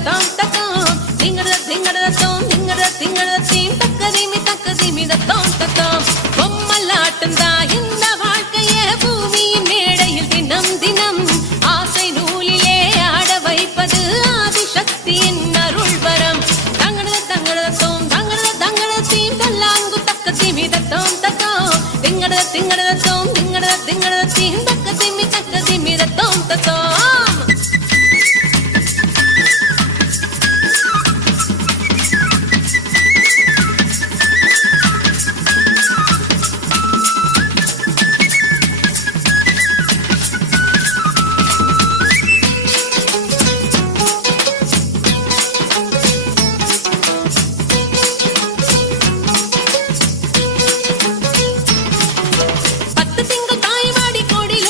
தத்தம் தத்தம் திங்கடதீம் தக்கதிமி தத்தம் தத்தம் பொம்மலாட்டம் தான் இந்த வாழ்க்கையே பூமி